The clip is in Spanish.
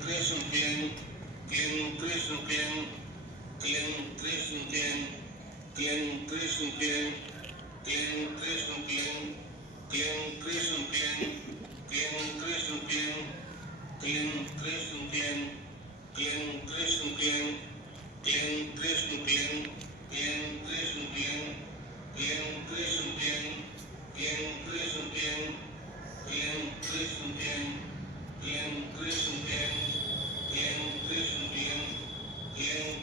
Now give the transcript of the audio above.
Krishna Clean, Clean Krishna Clean, Clean Krishna Clean, Clean Krishna Clean, Clean Krishna Clean, Clean Krishna Clean, Clean Krishna Clean, Clean Krishna Clean, Clean Krishna Clean, Clean Krishna Clean, Clean Krishna Clean, Clean Krishna Clean, Clean Krishna Clean, Clean Krishna Clean, Clean Krishna Clean, Clean Krishna Clean, Clean